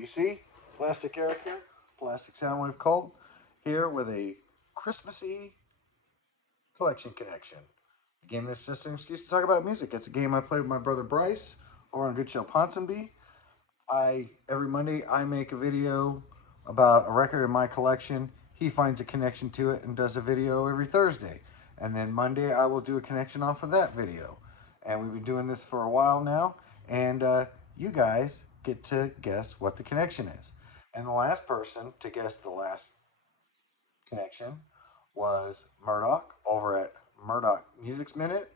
PC, Plastic Eric here, Plastic Soundwave Cult, here with a Christmassy collection connection. A game that's just an excuse to talk about music. It's a game I play with my brother Bryce over on Good Show Ponsonby. Every Monday I make a video about a record in my collection. He finds a connection to it and does a video every Thursday. And then Monday I will do a connection off of that video. And we've been doing this for a while now. And you guys get to guess what the connection is. And the last person to guess the last connection was Murdoch over at Murdoch Music's Minute.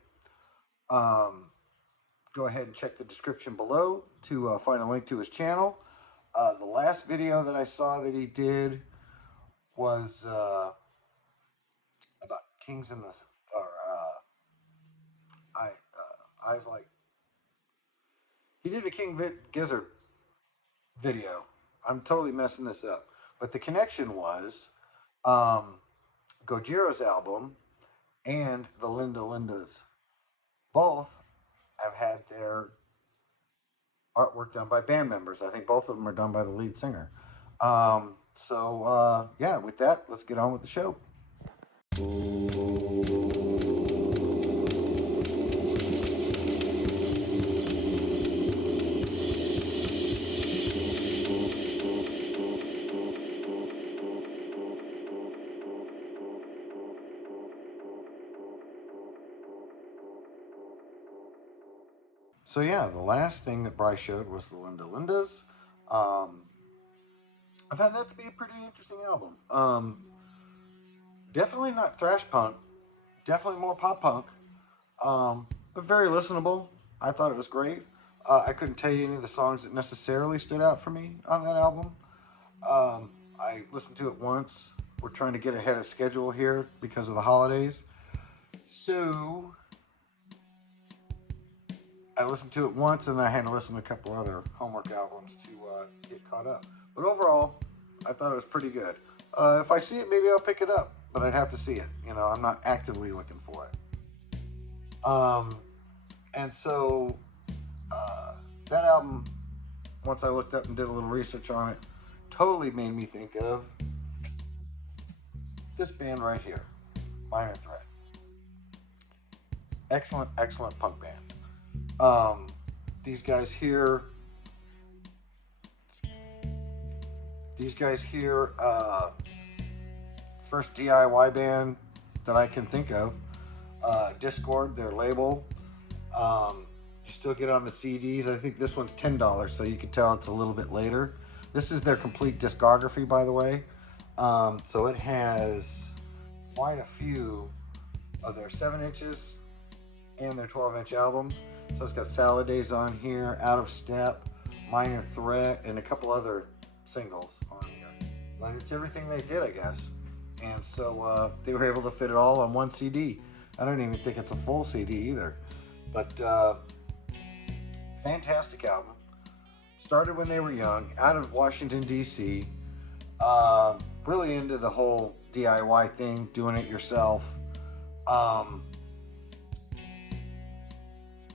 Go ahead and check the description below to find a link to his channel. The last video that I saw that he did was about Kings in the Eyes Like. He did a King Gizzard video. I'm totally messing this up, but the connection was Gojiro's album and the Lindas. Both have had their artwork done by band members. I think both of them are done by the lead singer. Yeah, with that, let's get on with the show. So yeah, the last thing that Bryce showed was the Lindas. I found that to be a pretty interesting album. Definitely not thrash punk, definitely more pop punk, but very listenable. I thought it was great. I couldn't tell you any of the songs that necessarily stood out for me on that album. I listened to it once. We're trying to get ahead of schedule here because of the holidays. So I listened to it once, and I had to listen to a couple other homework albums to get caught up. But overall, I thought it was pretty good. If I see it, maybe I'll pick it up, but I'd have to see it. You know, I'm not actively looking for it. And so that album, once I looked up and did a little research on it, totally made me think of this band right here, Minor Threat. Excellent, excellent punk band. These guys here, first DIY band that I can think of. Discord, their label. You still get on the CDs. I think this one's $10, so you can tell it's a little bit later. This is their complete discography, by the way. So it has quite a few of their 7 inches and their 12-inch albums. So it's got Salad Days on here, Out of Step, Minor Threat, and a couple other singles on here. But it's everything they did, I guess. And so they were able to fit it all on one CD. I don't even think it's a full CD either. But fantastic album. Started when they were young, out of Washington, D.C. Really into the whole DIY thing, doing it yourself.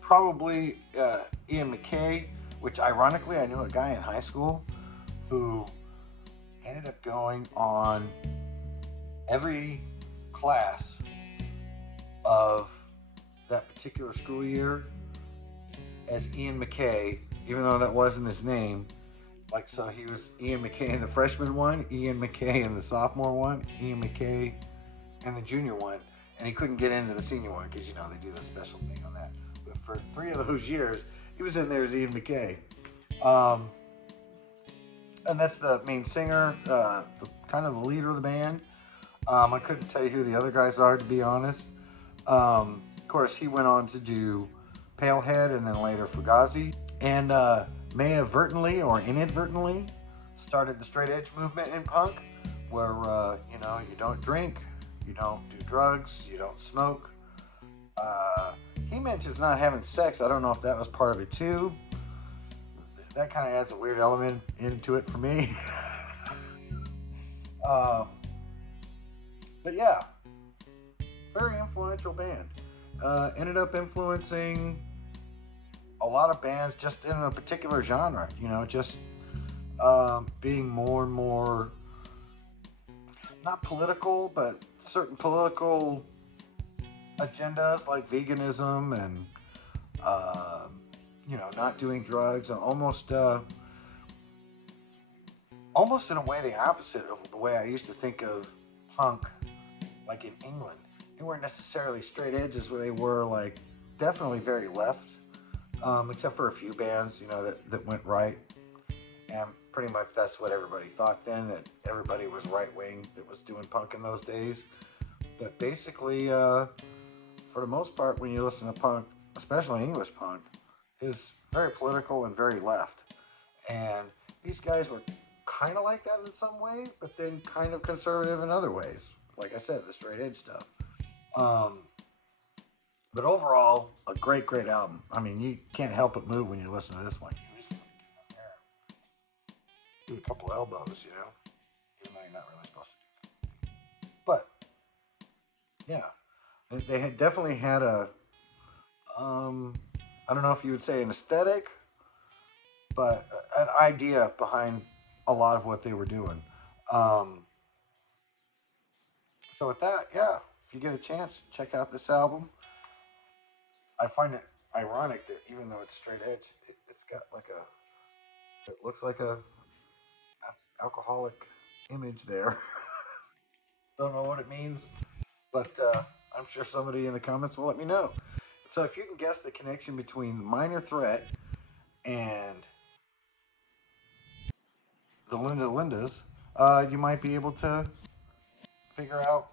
Probably Ian MacKaye, which ironically I knew a guy in high school who ended up going on every class of that particular school year as Ian MacKaye, even though that wasn't his name. Like, so he was Ian MacKaye in the freshman one, Ian MacKaye in the sophomore one, Ian MacKaye in the junior one, and he couldn't get into the senior one because, you know, they do the special thing on that. But for 3 of those years, he was in there as Ian MacKaye. And that's the main singer, kind of the leader of the band. I couldn't tell you who the other guys are, to be honest. Of course, he went on to do Palehead and then later Fugazi. And may have inadvertently or inadvertently started the straight edge movement in punk, where, you know, you don't drink, you don't do drugs, you don't smoke. He mentions not having sex. I don't know if that was part of it too. That kind of adds a weird element into it for me. But yeah, very influential band. Ended up influencing a lot of bands just in a particular genre, you know, just being more and more not political, but certain political agendas like veganism and uh, not doing drugs, and almost in a way the opposite of the way I used to think of punk, like in England. They weren't necessarily straight edges, where they were like definitely very left, except for a few bands, that went right. And pretty much that's what everybody thought then, that everybody was right wing that was doing punk in those days. But basically, for the most part, when you listen to punk, especially English punk, is very political and very left. And these guys were kind of like that in some ways, but then kind of conservative in other ways. Like I said, the straight edge stuff. Um, but overall, a great, great album. I mean, you can't help but move when you listen to this one. You just do a couple elbows, even though you're not really supposed to. But yeah, they had definitely had um, I don't know if you would say an aesthetic, but an idea behind a lot of what they were doing. Um, so with that, yeah, if you get a chance, check out this album. I find it ironic that even though it's straight edge, it's got like it looks like a alcoholic image there. Don't know what it means, but I'm sure somebody in the comments will let me know. So if you can guess the connection between Minor Threat and the Lindas, you might be able to figure out